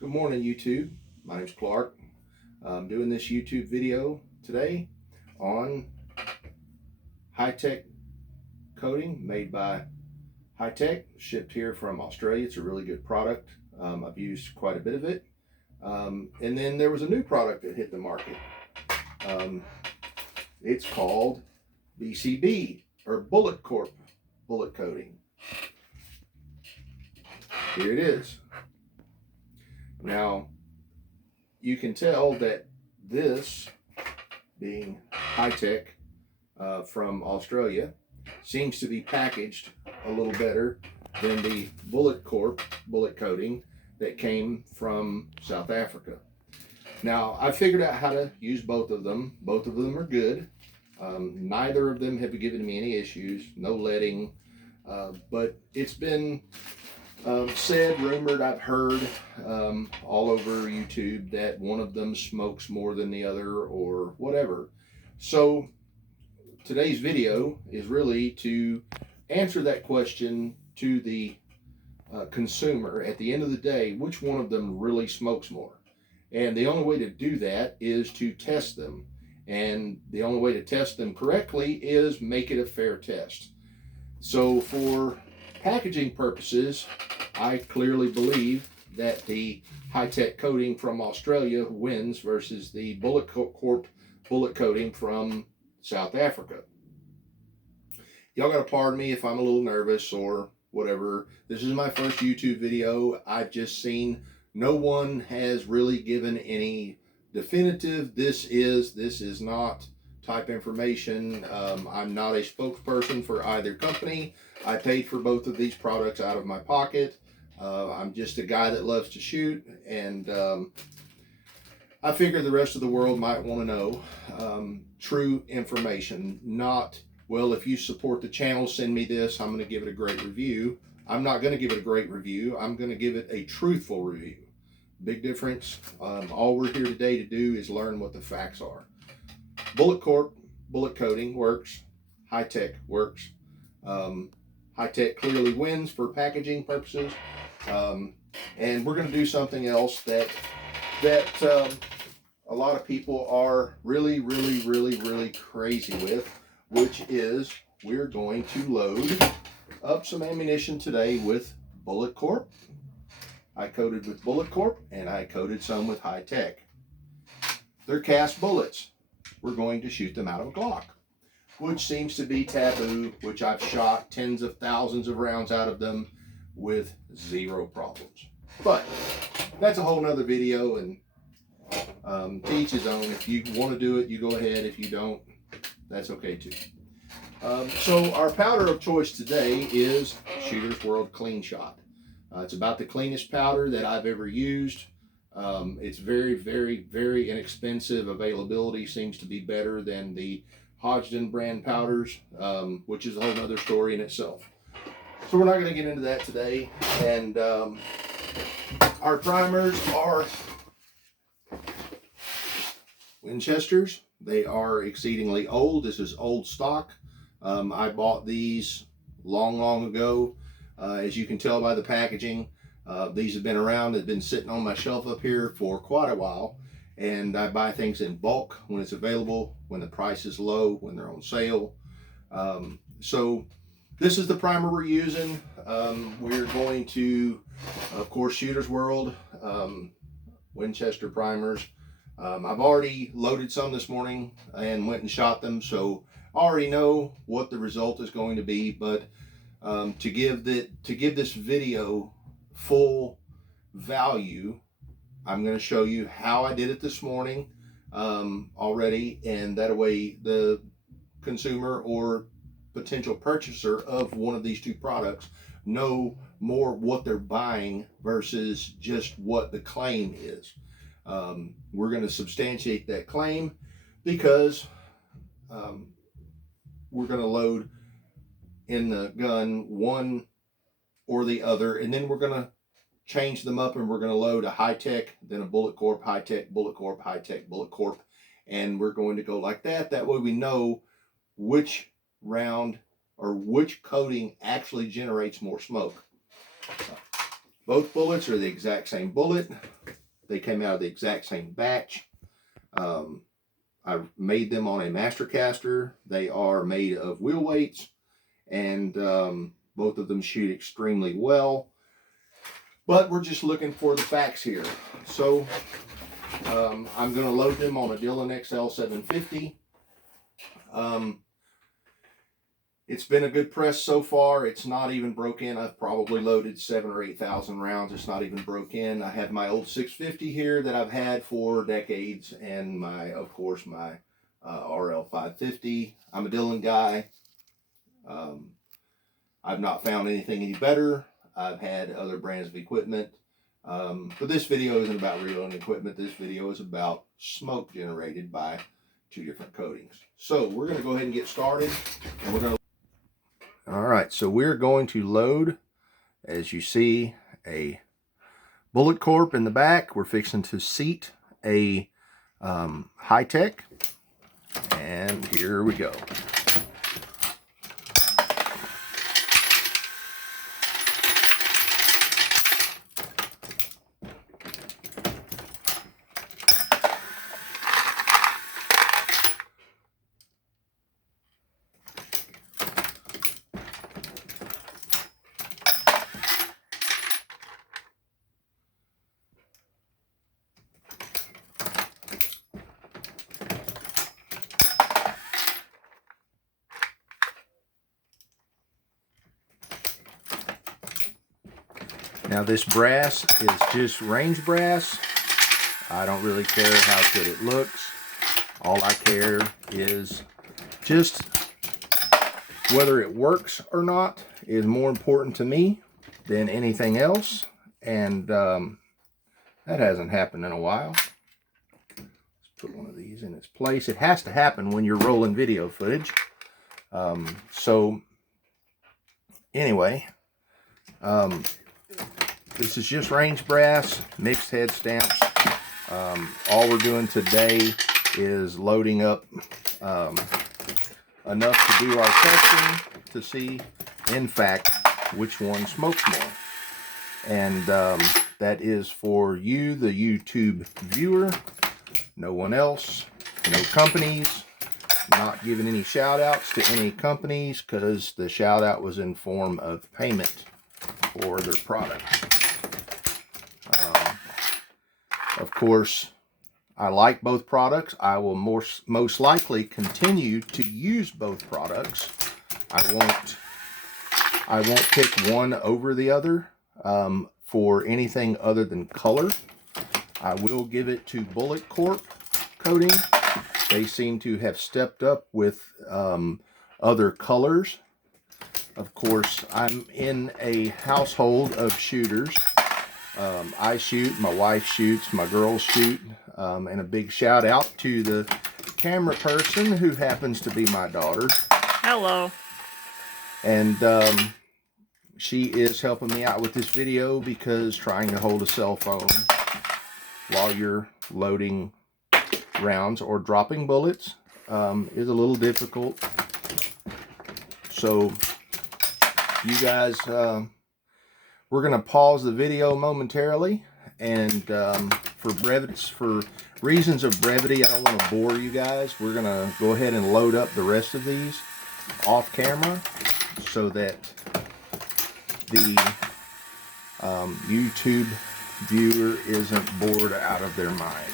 Good morning, YouTube. My name's Clark. I'm doing this YouTube video today on high-tech coating made by High-Tech, shipped here from Australia. It's a really good product. I've used quite a bit of it. And then there was a new product that hit the market. It's called BCB, or Bullet Corp bullet coating. Here it is. Now, you can tell that this, being High-Tech from Australia, seems to be packaged a little better than the Bullet Corp bullet coating that came from South Africa. Now, I figured out how to use both of them. Both of them are good. Neither of them have given me any issues, no leading, but it's been said, rumored, I've heard all over YouTube that one of them smokes more than the other or whatever. So today's video is really to answer that question to the consumer. At the end of the day, which one of them really smokes more? And the only way to do that is to test them. And the only way to test them correctly is make it a fair test. So for packaging purposes, I clearly believe that the High-Tech coating from Australia wins versus the Bullet Corp bullet coating from South Africa. Y'all gotta pardon me if I'm a little nervous or whatever. This is my first YouTube video. I've just seen, no one has really given any definitive this is not type information. I'm not a spokesperson for either company. I paid for both of these products out of my pocket. I'm just a guy that loves to shoot, and I figure the rest of the world might want to know true information, not, well, if you support the channel, send me this, I'm going to give it a great review. I'm not going to give it a great review. I'm going to give it a truthful review. Big difference. All we're here today to do is learn what the facts are. Bullet Corp bullet coating works. High-Tech works. High-Tech clearly wins for packaging purposes. And we're going to do something else that a lot of people are really crazy with, which is we're going to load up some ammunition today with Bullet Corp. I coated with Bullet Corp, and I coated some with High-Tech. They're cast bullets. We're going to shoot them out of a Glock, which seems to be taboo, which I've shot tens of thousands of rounds out of them with zero problems. But that's a whole nother video, and to each his own. If you want to do it, you go ahead. If you don't, that's okay too. So our powder of choice today is Shooter's World Clean Shot. It's about the cleanest powder that I've ever used. It's very inexpensive. Availability seems to be better than the Hodgdon brand powders, which is a whole other story in itself. So we're not going to get into that today. And our primers are Winchesters. They are exceedingly old. This is old stock. I bought these long ago. As you can tell by the packaging, these have been around. They've been sitting on my shelf up here for quite a while. And I buy things in bulk when it's available, when the price is low, when they're on sale. So this is the primer we're using. We're going to, of course, Shooter's World, Winchester primers. I've already loaded some this morning and went and shot them, so I already know what the result is going to be. But to give this video full value, I'm going to show you how I did it this morning already, and that way the consumer or potential purchaser of one of these two products know more what they're buying versus just what the claim is. We're going to substantiate that claim because we're going to load in the gun one or the other, and then we're going to change them up, and we're going to load a High-Tech, then a Bullet Corp, High-Tech, Bullet Corp, High-Tech, Bullet Corp, and we're going to go like that. That way we know which round or which coating actually generates more smoke. Both bullets are the exact same bullet. They came out of the exact same batch. I made them on a Mastercaster. They are made of wheel weights, and both of them shoot extremely well. But we're just looking for the facts here. So I'm going to load them on a Dillon XL 750. It's been a good press so far. It's not even broke in. I've probably loaded 7,000 or 8,000 rounds. It's not even broke in. I have my old 650 here that I've had for decades, and of course, my RL 550. I'm a Dillon guy. I've not found anything any better. I've had other brands of equipment. But this video isn't about reloading equipment. This video is about smoke generated by 2 different coatings. So we're going to go ahead and get started, and we're going to... All right, so we're going to load, as you see, a bullet corp in the back. We're fixing to seat a high-tech, and here we go. Now this brass is just range brass. I don't really care how good it looks. All I care is just whether it works or not is more important to me than anything else. And that hasn't happened in a while. Let's put one of these in its place. It has to happen when you're rolling video footage. So anyway, this is just range brass, mixed head stamps. All we're doing today is loading up enough to do our testing to see, in fact, which one smokes more. And that is for you, the YouTube viewer, no one else, no companies. Not giving any shout outs to any companies because the shout out was in form of payment for their product. Of course, I like both products. I will most likely continue to use both products. I won't pick one over the other for anything other than color. I will give it to Bullet Corp coating. They seem to have stepped up with other colors. Of course, I'm in a household of shooters. I shoot, my wife shoots, my girls shoot, and a big shout out to the camera person who happens to be my daughter. Hello. And she is helping me out with this video because trying to hold a cell phone while you're loading rounds or dropping bullets is a little difficult. So you guys, we're going to pause the video momentarily, and for reasons of brevity, I don't want to bore you guys. We're going to go ahead and load up the rest of these off camera so that the YouTube viewer isn't bored out of their mind.